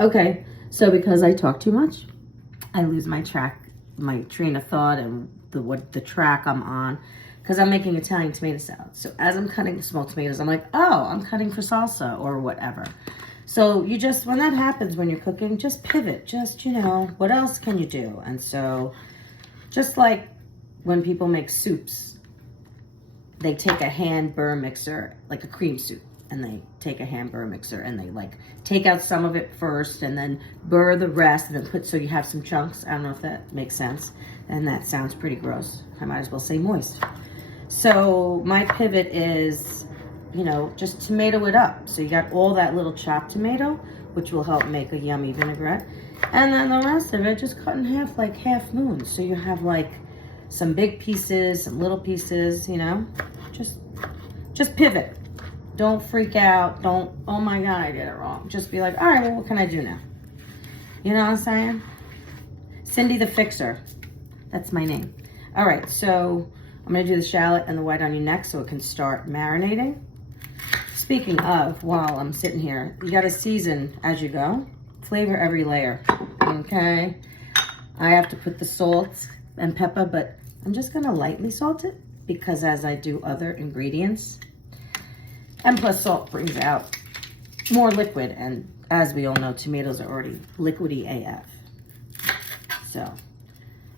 Okay, so because I talk too much, I lose my train of thought and the track I'm on, because I'm making Italian tomato salad. So as I'm cutting the small tomatoes, I'm like, oh, I'm cutting for salsa or whatever. So you just, when that happens when you're cooking, just pivot. Just, what else can you do? And so just like when people make soups, they take a hand burr mixer, like a cream soup, and they take a hand burr mixer and they like take out some of it first and then burr the rest and then so you have some chunks. I don't know if that makes sense. And that sounds pretty gross. I might as well say moist. So my pivot is, just tomato it up. So you got all that little chopped tomato, which will help make a yummy vinaigrette. And then the rest of it just cut in half, like half moon. So you have like some big pieces, some little pieces, just pivot. Don't freak out. Don't, oh my God, I did it wrong. Just be like, all right, well, what can I do now? You know what I'm saying? Cindy the Fixer. That's my name. All right, so I'm gonna do the shallot and the white onion next so it can start marinating. Speaking of, while I'm sitting here, you gotta season as you go. Flavor every layer, okay? I have to put the salt and pepper, but I'm just gonna lightly salt it because as I do other ingredients, and plus salt brings out more liquid, and as we all know, tomatoes are already liquidy AF. So,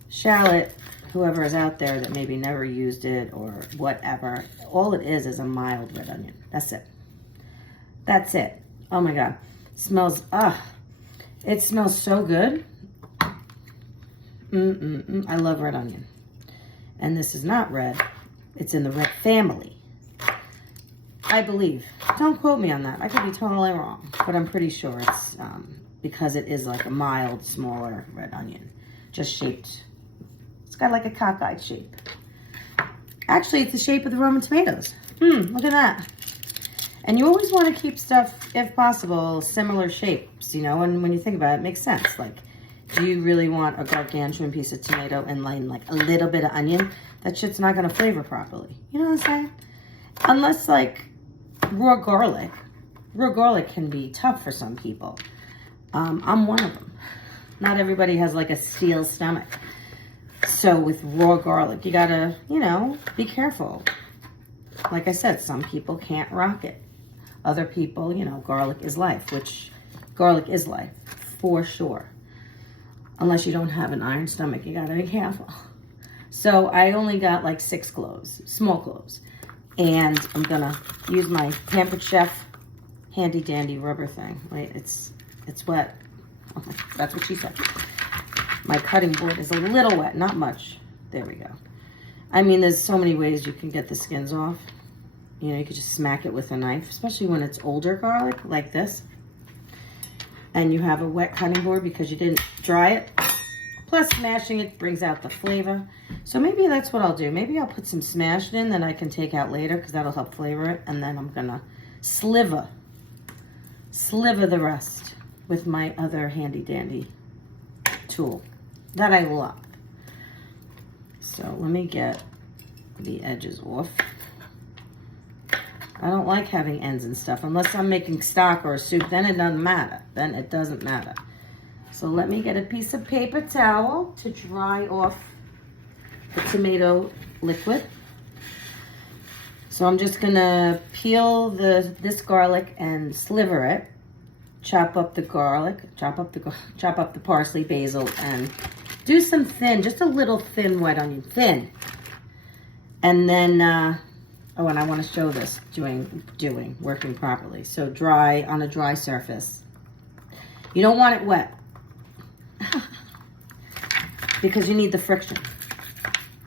shallot, whoever is out there that maybe never used it or whatever, all it is a mild red onion. That's it. That's it. Oh my God. It smells so good. I love red onion. And this is not red. It's in the red family. I believe. Don't quote me on that. I could be totally wrong. But I'm pretty sure it's because it is like a mild, smaller red onion. Just shaped. It's got like a cockeyed shape. Actually, it's the shape of the Roman tomatoes. Look at that. And you always want to keep stuff, if possible, similar shapes, and when you think about it, it makes sense. Like, do you really want a gargantuan piece of tomato and like a little bit of onion? That shit's not going to flavor properly. You know what I'm saying? Unless like raw garlic. Raw garlic can be tough for some people. I'm one of them. Not everybody has like a steel stomach. So with raw garlic, you gotta, be careful. Like I said, some people can't rock it. Other people, garlic is life, which garlic is life for sure. Unless you don't have an iron stomach, you gotta be careful. So I only got like 6 cloves, small cloves. And I'm gonna use my Pampered Chef handy dandy rubber thing. Wait, it's wet. Okay, that's what she said. My cutting board is a little wet, not much. There we go. I mean, there's so many ways you can get the skins off. You could just smack it with a knife, especially when it's older garlic like this. And you have a wet cutting board because you didn't dry it. Plus, smashing it brings out the flavor. So maybe that's what I'll do. Maybe I'll put some smashed in that I can take out later because that'll help flavor it. And then I'm gonna sliver the rest with my other handy dandy tool that I love. So let me get the edges off. I don't like having ends and stuff unless I'm making stock or a soup. Then it doesn't matter. Then it doesn't matter. So let me get a piece of paper towel to dry off the tomato liquid. So I'm just gonna peel this garlic and sliver it. Chop up the garlic, chop up the parsley, basil, and do some thin, just a little thin white onion, thin. And then, oh, and I want to show this working properly. So dry on a dry surface. You don't want it wet because you need the friction.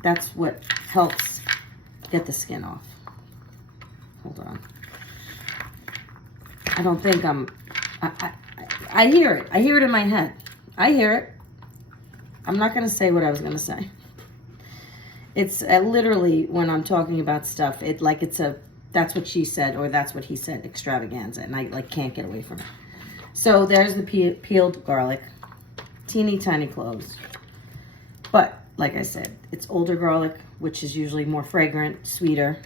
That's what helps get the skin off. Hold on. I don't think I hear it. I hear it in my head. I hear it. I'm not going to say what I was going to say. It's literally when I'm talking about stuff, that's what she said or that's what he said extravaganza, and I can't get away from it. So there's the peeled garlic, teeny tiny cloves. But like I said, it's older garlic, which is usually more fragrant, sweeter.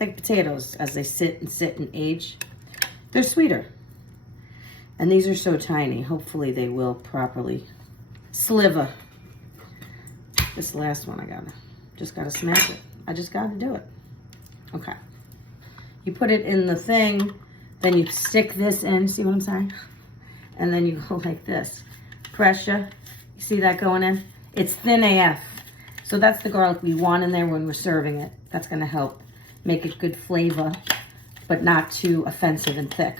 Like potatoes, as they sit and age, they're sweeter. And these are so tiny. Hopefully they will properly sliver. This last one just gotta smash it. I just gotta do it. Okay. You put it in the thing, then you stick this in, see what I'm saying? And then you go like this. Pressure, you see that going in? It's thin AF. So that's the garlic we want in there when we're serving it. That's gonna help make it good flavor, but not too offensive and thick.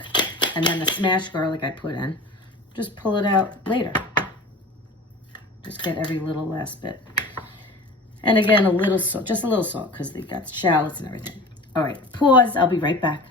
And then the smashed garlic I put in, just pull it out later. Just get every little last bit. And again, a little salt, just a little salt, because they've got shallots and everything. All right, pause, I'll be right back.